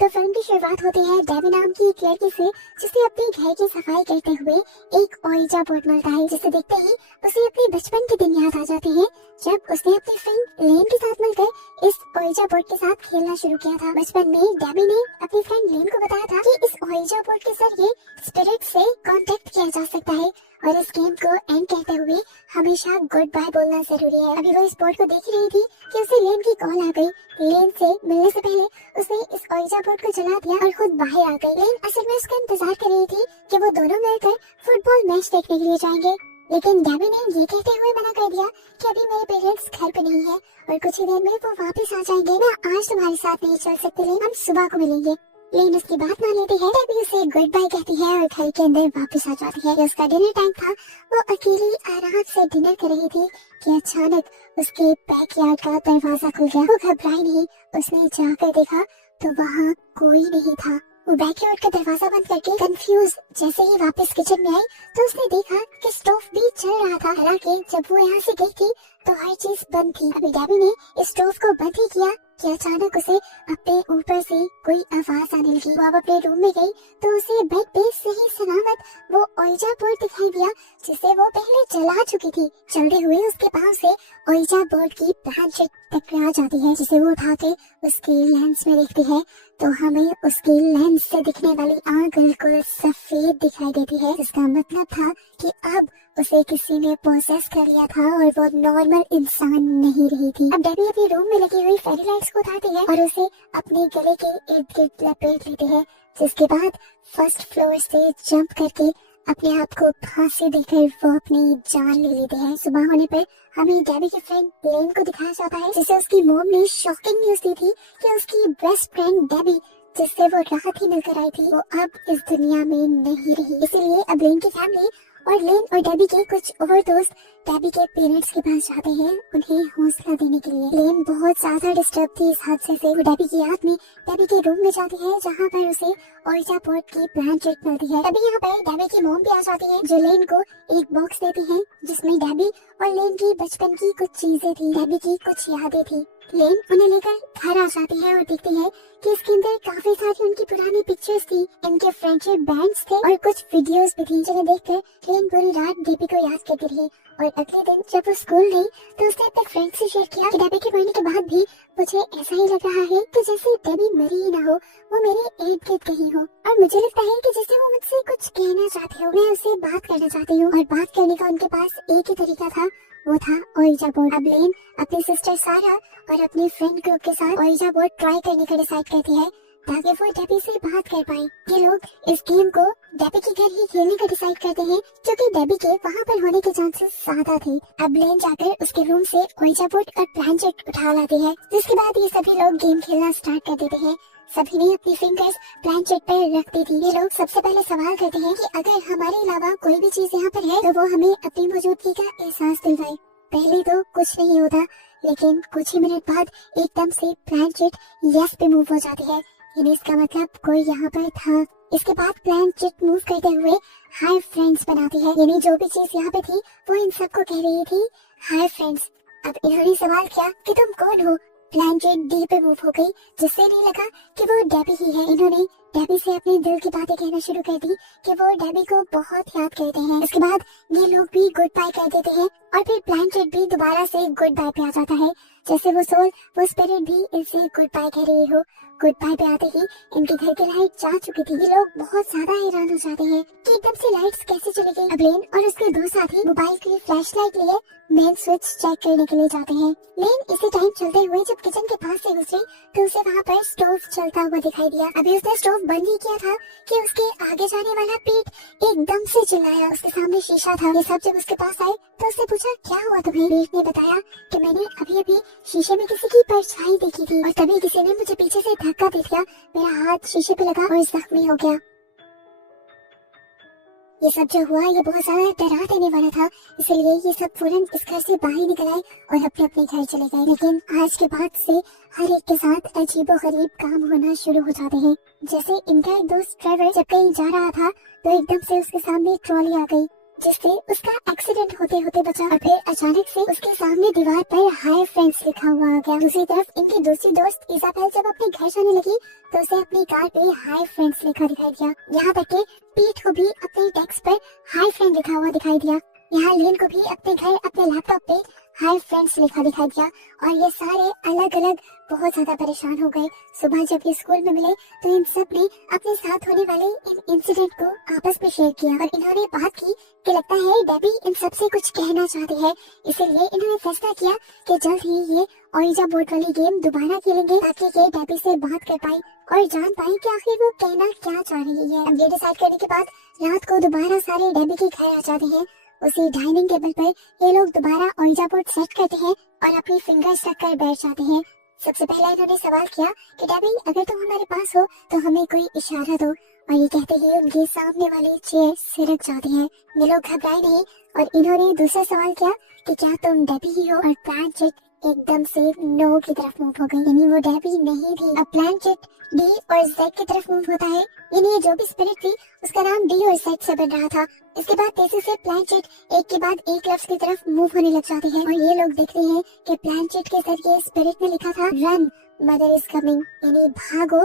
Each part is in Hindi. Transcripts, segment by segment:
तो फिल्म की शुरुआत होती है डेबी नाम की एक लड़की से, जिसे अपने घर की सफाई करते हुए एक ओइजा बोर्ड मिलता है, जिसे देखते ही उसे अपने बचपन के दिन याद आ जाते हैं, जब उसने अपनी फ्रेंड लेन के साथ मिलकर इस ओइजा बोर्ड के साथ खेलना शुरू किया था। बचपन में डेबी ने अपनी फ्रेंड लेन को बताया था कि इस ओइजा बोर्ड के जरिए स्पिरिट से कांटेक्ट किया जा सकता है और इस गेम को एंड करते हुए हमेशा गुड बाय बोलना जरूरी है। अभी वो इस बोर्ड को देख रही थी कि उसे लेन की कॉल आ गई। लेन से मिलने से पहले उसने इस ओइजा बोर्ड को जला दिया और खुद बाहर आ गई। लेन असल में उसका इंतजार कर रही थी कि वो दोनों मिलकर फुटबॉल मैच देखने के लिए जाएंगे, लेकिन डेबी ने ये कहते हुए मना कर दिया कि अभी मेरे पेरेंट्स घर पे नहीं है और कुछ ही देर में वो वापस आ जाएंगे। मैं आज तुम्हारे साथ नहीं चल सकती लेन, हम सुबह को मिलेंगे। लेन उसकी बात मान लेती है। डेबी उसे गुड बाय कहती है और घर के अंदर वापस आ जाती है। उसका डिनर टाइम था, वो अकेली आराम से डिनर कर रही थी कि अचानक उसके बैकयार्ड का दरवाजा खुल गया। वो घबराई नहीं, उसने जाकर देखा तो वहाँ कोई नहीं था। वो बैकयार्ड का दरवाजा बंद करके कंफ्यूज जैसे ही वापस किचन में आई तो उसने देखा कि स्टोव भी चल रहा था। हालांकि जब वो यहाँ से गई थी तो हर चीज बंद थी। अभी डेबी ने इस स्टोव को बंद ही किया कि अचानक उसे अपने ऊपर से कोई आवाज आने लगी। वो अब अपने रूम में गई तो उसे बेड पे सही सलामत वो ओइजा बोर्ड दिखाई दिया, जिसे वो पहले जला चुकी थी। चलते हुए उसके पाँव से ओइजा बोर्ड की ब्रांच टकरा जाती है, जिसे वो उठा के उसके लेंस में देखती है तो हमें उसके लेंस से दिखने वाली आँख बिल्कुल सफेद दिखाई देती है, जिसका मतलब था कि अब उसे किसी ने पोसेस कर लिया था और वो नॉर्मल इंसान नहीं रही थी। अब डेबी अपनी रूम में लगी हुई फेरी लाइट्स को उठाती है और उसे अपने गले के इर्द गिर्द लपेट लेती है, जिसके बाद फर्स्ट फ्लोर से जंप करके अपने आप को फांसी देकर वो अपनी जान ले लेते हैं। सुबह होने पर हमें डेबी की फ्रेंड लेन को दिखाया जाता है, जिसे उसकी मॉम ने शॉकिंग न्यूज दी थी कि उसकी बेस्ट फ्रेंड डेबी, जिससे वो राहत ही मिलकर आई थी, वो अब इस दुनिया में नहीं रही। इसीलिए अब लेन की फैमिली और लेन और डेबी के कुछ और दोस्त डेबी के पेरेंट्स के पास जाते हैं उन्हें हौसला देने के लिए। लेन बहुत ज्यादा डिस्टर्ब थी इस हादसे से। वो डेबी की याद में डेबी के रूम में जाती है, जहाँ पर उसे ओइजा बोर्ड की ब्रांच मिलती है। तभी यहाँ पर डेबी की मॉम भी आ जाती है, जो लेन को एक बॉक्स देती है जिसमें डेबी और लेन की बचपन की कुछ चीजें थी, डेबी की कुछ यादें थी। लेन उन्हें लेकर घर आ जाती है और देखती है कि इसके अंदर काफी सारी उनकी पुरानी पिक्चर्स थी, इनके फ्रेंडशिप बैंड्स थे और कुछ वीडियोस भी थी, जिन्हें देखकर लेन पूरी रात डेबी को याद करती रही। और अगले दिन जब वो स्कूल गई तो उसने अपने फ्रेंड से शेयर किया कि डेबी के मरने के बाद भी मुझे ऐसा ही लग रहा है कि जैसे डेबी मरी ही ना हो, वो मेरे इर्द गिर्द कहीं हो और मुझे लगता है कि जैसे वो मुझसे कुछ कहना चाहते हो। मैं उससे बात करना चाहती हूँ और बात करने का उनके पास एक ही तरीका था, वो था ओइजा बोर्ड। अब लेन अपनी सिस्टर सारा और अपने फ्रेंड ग्रुप के साथ ओइजा बोर्ड ट्राई करने का डिसाइड करती है ताकि वो डेबी से बात कर पाए। ये लोग इस गेम को डेबी के घर ही खेलने का डिसाइड करते हैं, क्योंकि डेबी के वहाँ पर होने के चांसेस ज्यादा थे। अब लेन जाकर उसके रूम से ओइजा बोर्ड और प्लानचेट उठा लाती है, जिसके बाद ये सभी लोग गेम खेलना स्टार्ट कर देते हैं। सभी ने अपनी फिंगर्स प्लानचेट पर रख दी थी। ये लोग सबसे पहले सवाल करते हैं कि अगर हमारे अलावा कोई भी चीज यहाँ पर है तो वो हमें अपनी मौजूदगी का एहसास दिलवाए। पहले तो कुछ नहीं होता, लेकिन कुछ ही मिनट बाद एकदम से प्लानचेट यस पे मूव हो जाती है, यानी इसका मतलब कोई यहाँ पर था। इसके बाद प्लानचेट मूव करते हुए हाय फ्रेंड्स बनाती है, यानी जो भी चीज यहाँ पे थी वो इन सबको कह रही थी हाय फ्रेंड्स। अब इन्होंने सवाल किया कि तुम कौन हो। प्लानचेट डी पे मूव हो गई, जिससे नहीं लगा कि वो डेबी ही है। इन्होंने डेबी से अपने दिल की बातें कहना शुरू कर दी कि वो डेबी को बहुत याद करते हैं। इसके बाद ये लोग भी गुड बाय कर देते हैं और फिर प्लानचेट भी दोबारा से गुड बाय पे आ जाता है, जैसे वो सोल वो स्पिरिट भी इनसे गुड बाय कह रही हो। गुड बाय पे आते ही इनके घर की लाइट जा चुकी थी। ये लोग बहुत ज्यादा हैरान हो जाते हैं कि एकदम से लाइट्स कैसे चली गई। अब लेन और उसके दो साथी मोबाइल की फ्लैश लाइट लिए मेन स्विच चेक करने के लिए जाते हैं। लेन इसी टाइम चलते हुए जब किचन के पास से गुजरी तो उसे वहाँ पर स्टोव चलता हुआ दिखाई दिया। अभी उसने स्टोव बंद ही किया था कि उसके आगे जाने वाला पेट एकदम से चिल्लाया। उसके सामने शीशा था। ये सब जब उसके पास आए तो उससे पूछा क्या हुआ तुम्हें। पेट ने बताया कि मैंने अभी अभी शीशे में किसी की परछाई देखी थी और तभी किसी ने मुझे पीछे से धक्का दे दिया, मेरा हाथ शीशे पे लगा और जख्मी हो गया। ये सब जो हुआ ये बहुत ज्यादा डरा देने वाला था, इसलिए ये सब फौरन इस घर से बाहर निकल आए और अपने अपने घर चले गए। लेकिन आज के बाद से हर एक के साथ अजीबोगरीब काम होना शुरू हो जाते हैं। जैसे इनका एक दोस्त ट्रेवर जब कहीं जा रहा था तो एकदम से उसके सामने ट्रॉली आ गई जिससे उसका एक्सीडेंट होते होते बचा। और फिर अचानक से उसके सामने दीवार पर हाय फ्रेंड्स लिखा हुआ आ गया। दूसरी तरफ इनकी दूसरी दोस्त इजाबेल जब अपने घर जाने लगी तो उसे अपनी कार पे हाय फ्रेंड्स लिखा दिखाई दिया। यहाँ तक कि पीट को भी अपने डेस्क पर हाय फ्रेंड लिखा हुआ दिखाई दिया। यहाँ लेन को भी अपने घर अपने लैपटॉप पे हाय फ्रेंड्स लिखा दिखाई दिया। और ये सारे अलग अलग बहुत ज्यादा परेशान हो गए। सुबह जब ये स्कूल में मिले तो इन सब ने अपने साथ होने वाले इन इंसिडेंट को आपस में शेयर किया और इन्होंने बात की कि लगता है डेबी इन सब से कुछ कहना चाहती है। इसीलिए इन्होंने फैसला किया कि जल्द ही ये ओइजा बोर्ड वाली गेम दोबारा खेलेंगे ताकि ये डेबी से बात कर पाए और जान पाए कि आखिर वो कहना क्या चाह रही है। अब ये डिसाइड करने के बाद रात को दोबारा सारे डेबी के घर आ जाते हैं। उसी डाइनिंग टेबल पर ये लोग दोबारा ओइजा बोर्ड सेट करते हैं और अपनी फिंगर्स रख कर बैठ जाते हैं। सबसे पहले इन्होंने सवाल किया कि डेबी अगर तुम हमारे पास हो तो हमें कोई इशारा दो। और ये कहते ही उनके सामने वाली चेयर सिरक जाती है। ये लोग घबराए नहीं और इन्होंने दूसरा सवाल किया कि क्या तुम डेबी ही हो। और प्लानचेट एकदम से नो की तरफ मूव हो गई, यानी वो डेबी नहीं थी। अब प्लानचेट डी और जेड की तरफ मूव होता है, यानी जो भी स्पिरिट थी उसका नाम डी और जेड से बन रहा था। इसके बाद तेजी से प्लानचेट एक के बाद एक लफ्ज की तरफ मूव होने लग जाते हैं और ये लोग देखते हैं कि प्लानचेट के जरिए स्पिरिट ने लिखा था रन मदर इज कमिंग, यानी भागो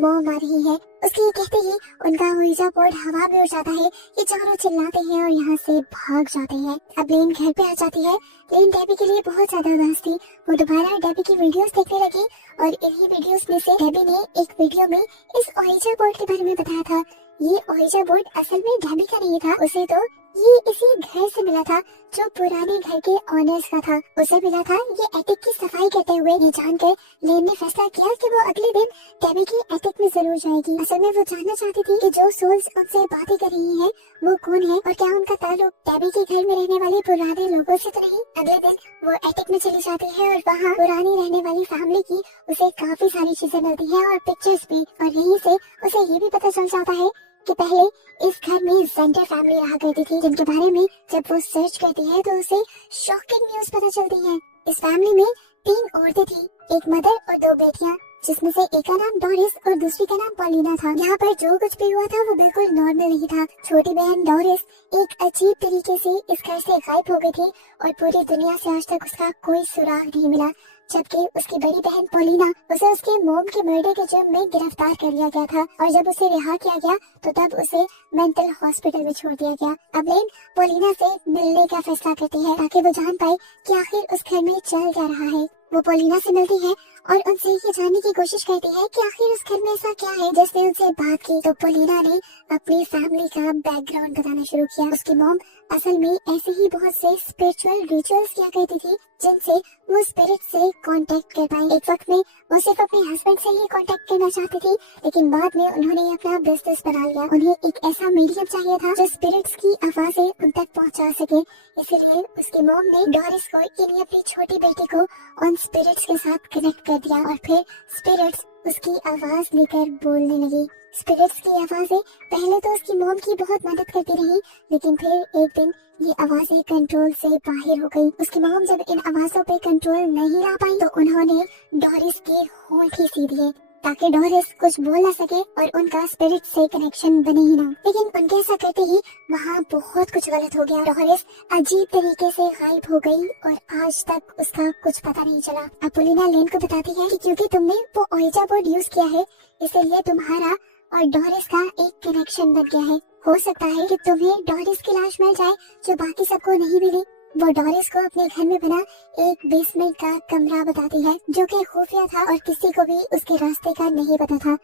मॉम आ रही है। उसके ये कहते ही उनका ओइजा बोर्ड हवा में उड़ जाता है। ये चारों चिल्लाते हैं और यहाँ से भाग जाते हैं। अब लेन घर पे आ जाती है। लेन डेबी के लिए बहुत ज्यादा उदास थी। वो दोबारा डेबी की वीडियोस देखने लगी और इन्हीं वीडियोस में से डेबी ने एक वीडियो में इस ओइजा बोर्ड के बारे में बताया था। ये ओइजा बोर्ड असल में डेबी का नहीं था, उसे तो ये इसी घर से मिला था जो पुराने घर के ऑनर्स का था। उसे मिला था ये एटिक की सफाई करते हुए। ये जानकर लेन ने फैसला किया कि वो अगले दिन डेबी की एटिक में जरूर जाएगी। असल में वो जानना चाहती थी कि जो सोल्स उनसे बातें कर रही है वो कौन है और क्या उनका ताल्लुक डेबी के घर में रहने वाले पुराने लोगों से तो नहीं। अगले दिन वो एटिक में चली जाती है और वहाँ पुरानी रहने वाली फैमिली की उसे काफी सारी चीजें मिलती है और पिक्चर्स भी। और यहीं से उसे ये भी पता चल जाता है कि पहले इस घर में जेंडर फैमिली रहा करती थी, जिनके बारे में जब वो सर्च करती है तो उसे शॉकिंग न्यूज पता चलती है। इस फैमिली में 3 औरतें थी, एक मदर और 2 बेटियां, जिसमें से एक का नाम डोरिस और दूसरी का नाम पॉलिना था। यहाँ पर जो कुछ भी हुआ था वो बिल्कुल नॉर्मल नहीं था। छोटी बहन डोरिस एक अजीब तरीके से इस घर से गायब हो गई थी और पूरी दुनिया से आज तक उसका कोई सुराग नहीं मिला। जबकि उसकी बड़ी बहन पॉलिना, उसे उसके मोम के मर्डर के जुर्म में गिरफ्तार कर लिया गया था और जब उसे रिहा किया गया तो तब उसे मेंटल हॉस्पिटल में छोड़ दिया गया। अब लेन पॉलिना से मिलने का फैसला करती है ताकि वो जान पाए कि आखिर उस घर में चल क्या रहा है। वो पॉलिना से मिलती है और उनसे ये जानने की कोशिश करती है कि आखिर उस घर में ऐसा क्या है जिसने उनसे बात की। तो पॉलिना ने अपनी फैमिली का बैकग्राउंड बताना शुरू किया। उसकी मॉम असल में ऐसे ही बहुत से स्पिरिचुअल रिचुअल्स किया करती थी जिनसे वो स्पिरिट से कांटेक्ट कर पाए। एक वक्त में वो सिर्फ अपने हस्बैंड से ही कांटेक्ट करना चाहती थी, लेकिन बाद में उन्होंने अपना बिजनेस बना लिया। उन्हें एक ऐसा मीडियम चाहिए था जो स्पिरिट्स की आवाजें उन तक पहुंचा सके। इसीलिए उसकी मॉम ने डोरिस को यानी अपनी छोटी बेटी को उन स्पिरिट्स के साथ कनेक्ट कर दिया और फिर स्पिरिट्स उसकी आवाज लेकर बोलने लगी। स्पिरिट्स की आवाजें पहले तो उसकी मॉम की बहुत मदद करती रही, लेकिन फिर एक दिन ये आवाजें कंट्रोल से बाहर हो गई। उसकी मॉम जब इन आवाजों पे कंट्रोल नहीं ला पाई तो उन्होंने डोरिस के होंठ ही सी दिए ताकि डोरिस कुछ बोल ना सके और उनका स्पिरिट से कनेक्शन बने ही ना। लेकिन उनके ऐसा करते ही वहाँ बहुत कुछ गलत हो गया। डोरिस अजीब तरीके से गायब हो गई और आज तक उसका कुछ पता नहीं चला। अपोलिना लेन को बताती है कि क्योंकि तुमने वो ओइजा बोर्ड यूज किया है इसलिए तुम्हारा और डोरिस का एक कनेक्शन बन गया है। हो सकता है कि तुम्हें डोरिस की लाश मिल जाए जो बाकी सबको नहीं मिली। वो डोरिस को अपने घर में बना एक बेसमेंट का कमरा बताती है जो कि खुफिया था और किसी को भी उसके रास्ते का नहीं पता था।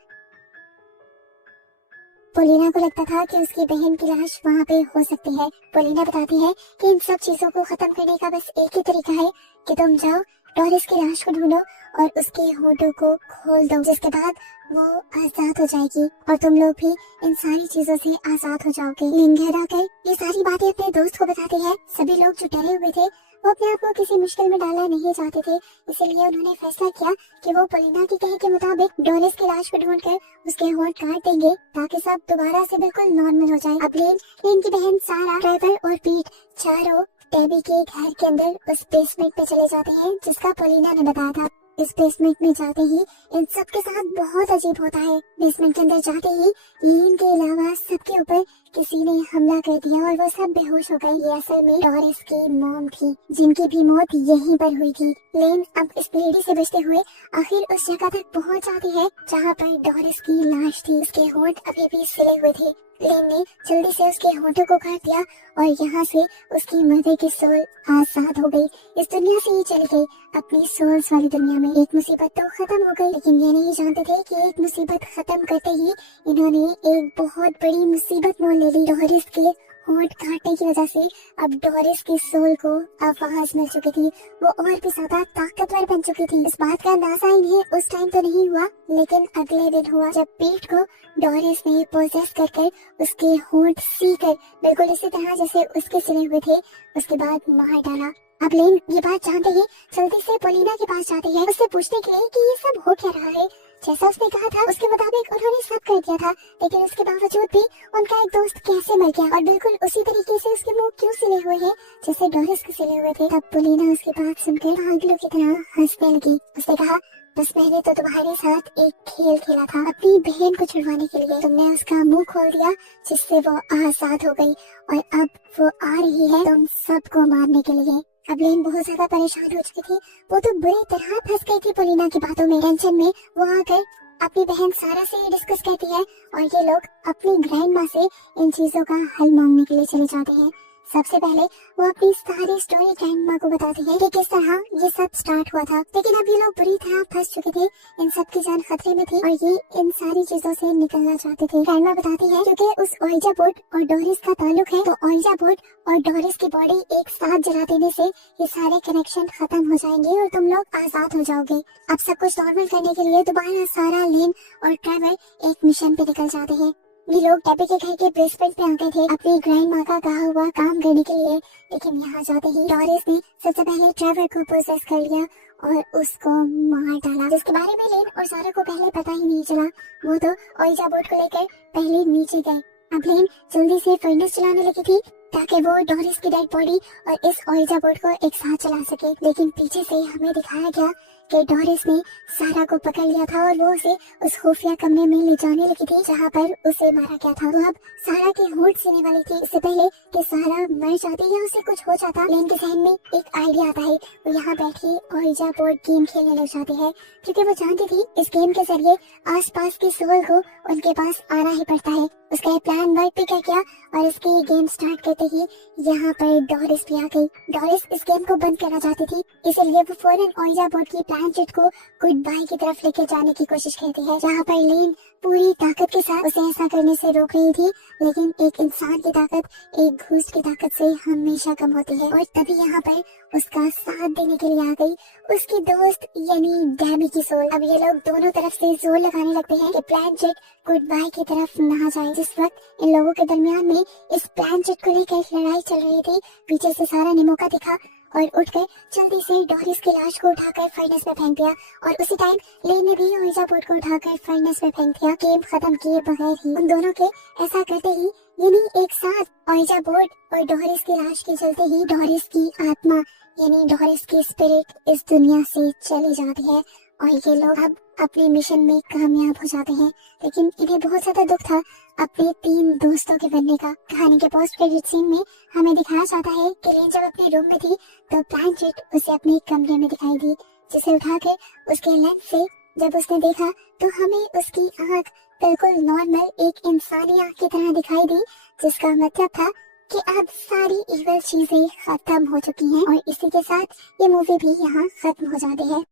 पोलिना को लगता था कि उसकी बहन की लाश वहाँ पे हो सकती है। पोलिना बताती है कि इन सब चीजों को खत्म करने का बस एक ही तरीका है कि तुम जाओ डोरिस की लाश को ढूंढो और उसके होठों को खोल दो, जिसके बाद वो आजाद हो जाएगी और तुम लोग भी इन सारी चीजों से आजाद हो जाओगे। लिन घर आकर ये सारी बातें अपने दोस्त को बताते हैं। सभी लोग जो डरे हुए थे वो अपने आप को किसी मुश्किल में डालना नहीं चाहते थे, इसलिए उन्होंने फैसला किया कि वो पोलिना की कहे के मुताबिक डोरिस की लाश को ढूंढकर उसके होंठ काट देंगे ताकि सब दोबारा से बिल्कुल नॉर्मल हो जाए। अब लेन की बहन सारा, ट्रेवर और पीट चारों डेबी के घर के अंदर उस बेसमेंट पे चले जाते हैं जिसका पोलिना ने बताया था। इस बेसमेंट में जाते ही इन सब के साथ बहुत अजीब होता है। बेसमेंट के अंदर जाते ही लेन के अलावा सबके ऊपर किसी ने हमला कर दिया और वो सब बेहोश हो गए। ये असल में डोरिस की मॉम थी, जिनकी भी मौत यहीं पर हुई थी। लेन अब इस लेडी से बचते हुए आखिर उस जगह तक पहुंच जाती है जहाँ पर डोरिस की लाश थी। उसके होंठ अभी भी सिले हुए थे। लेन ने जल्दी से उसके होंठों को काट दिया और यहाँ से उसकी मदर की सोल आजाद हो गई। इस दुनिया से ही चली गई अपनी सोल्स वाली दुनिया में। एक मुसीबत तो खत्म हो गई, लेकिन ये नहीं जानते थे कि एक मुसीबत खत्म करते ही इन्होंने एक बहुत बड़ी मुसीबत मोल ले ली। डोरिस के होंठ काटने की वजह से अब डोरिस की सोल को आवाज मिल चुकी थी। वो और भी ज्यादा ताकतवर बन चुकी थी। इस बात का अंदाजा इन्हें उस टाइम तो नहीं हुआ, लेकिन अगले दिन हुआ जब पीट को डोरिस ने पोजेस कर उसके होंठ सी कर बिल्कुल इसी तरह जैसे उसके सिले हुए थे उसके बाद मार डाला। अब लेन ये बात जानते ही जल्दी से पोलिना के पास जाती है, उससे पूछने के लिए कि ये सब हो क्या रहा है। जैसा उसने कहा था उसके मुताबिक उन्होंने सब कर दिया था, लेकिन उसके बावजूद भी उनका एक दोस्त कैसे मर गया और बिल्कुल उसी तरीके से उसके मुंह क्यों सिले हुए हैं जैसे डोरिस के सिले हुए थे। तब पोलिना उसकी बात सुनकर पागलों की तरह हंसने लगी। उसने कहा, बस मैंने तो तुम्हारे साथ एक खेल खेला था अपनी बहन को छुड़वाने के लिए। तुमने उसका मुंह खोल दिया जिससे वो आजाद हो गई और अब वो आ रही है तुम सबको मारने के लिए। अब लेन बहुत ज्यादा परेशान हो चुकी थी। वो तो बुरी तरह फंस गई थी पोलिना की बातों में। टेंशन में वो आकर अपनी बहन सारा से डिस्कस करती है और ये लोग अपनी ग्रैंड माँ से इन चीजों का हल मांगने के लिए चले जाते हैं। सबसे पहले वो अपनी सारी स्टोरी ग्रैंड माँ को बताती है कि किस तरह ये सब स्टार्ट हुआ था, लेकिन अब ये लोग बुरी तरह फंस चुके थे। इन सब की जान खतरे में थी और ये इन सारी चीजों से निकलना चाहते थे। ग्रैंड माँ बताती है क्योंकि उस ओइजा बोर्ड और डोरिस का ताल्लुक है, तो ओइजा बोर्ड और डोरिस की बॉडी एक साथ जला देने से ये सारे कनेक्शन खत्म हो जाएंगे और तुम लोग आजाद हो जाओगे। अब सब कुछ नॉर्मल करने के लिए दोबारा सारा, लेन और ट्रेवर एक मिशन पे निकल जाते हैं। ये लोग टैबी के घर के बेसमेंट पे आ गए थे अपनी ग्रैंड माँ का कहा हुआ काम करने के लिए, लेकिन यहाँ जाते ही डोरिस ने सबसे पहले ट्रेवर को प्रोसेस कर लिया और उसको मार डाला, जिसके बारे में लेन और सारा को पहले पता ही नहीं चला। वो तो ओइजा बोर्ड को लेकर पहले नीचे गए। अब लेन जल्दी से फर्नेस चलाने लगी थी ताकि वो डोरिस की डेड बॉडी और इस ओइजा बोर्ड को एक साथ चला सके, लेकिन पीछे से हमें दिखाया गया कि डोरिस ने सारा को पकड़ लिया था और वो उसे उस खुफिया कमरे में ले जाने लगी थी जहाँ पर उसे मारा गया था। वो अब सारा के होंठ सीने वाली थी। इससे पहले कि सारा मर जाती या उसे कुछ हो जाता, लेन के जहन में एक आइडिया आता है। वो यहाँ बैठी ओइजा बोर्ड गेम खेलने लग जाती है क्योंकि वो जानती थी इस गेम के जरिए आसपास की सोल को उनके पास आना ही पड़ता है। उसका ये प्लान वर्क भी कर गया और इसके ये गेम स्टार्ट करते ही यहाँ पर डोरिस भी आ गई। डोरिस इस गेम को बंद करना चाहती थी, इसलिए वो फौरन ओइजा बोर्ड की प्लानचेट को गुड बाय की तरफ लेके जाने की कोशिश करती है, जहाँ पर लेन पूरी ताकत के साथ उसे ऐसा करने से रोक रही थी। लेकिन एक इंसान की ताकत एक घूस की ताकत से हमेशा कम होती है और तभी यहाँ पर उसका साथ देने के लिए आ गई उसकी दोस्त यानी डैमी की सोल। अब ये लोग दोनों तरफ से जोर लगाने लगते हैं कि प्लानचेट गुड बाय की तरफ ना जाए। जिस वक्त इन लोगों के दरमियान में इस प्लानचेट को लेकर लड़ाई चल रही थी, पीछे से सारा ने मौका देखा और उठकर जल्दी से डोरिस की लाश को उठाकर फर्नेस में फेंक दिया और उसी टाइम लेन ने भी ओइजा बोर्ड को उठाकर फर्नेस में फेंक दिया, गेम खत्म किए बगैर ही। उन दोनों के ऐसा करते ही यानी एक साथ ओइजा बोर्ड और डोरिस की लाश के चलते ही डोरिस की आत्मा यानी डोरिस की स्पिरिट इस दुनिया से चली जाती है और ये लोग अब अपने मिशन में कामयाब हो जाते हैं। लेकिन इन्हें बहुत ज्यादा दुख था अपने 3 दोस्तों के बनने का। कहानी के पोस्ट क्रेडिट सीन में हमें दिखाया जाता है कि लेन जब अपने रूम में थी तो प्लानचेट उसे अपने कमरे में दिखाई दी, जिसे उठाकर उसके लेंस से जब उसने देखा तो हमें उसकी आँख बिल्कुल नॉर्मल एक इंसानी आँख की तरह दिखाई दी, जिसका मतलब था कि अब सारी इवल चीजें खत्म हो चुकी हैं और इसी के साथ ये मूवी भी यहाँ खत्म हो जाती है।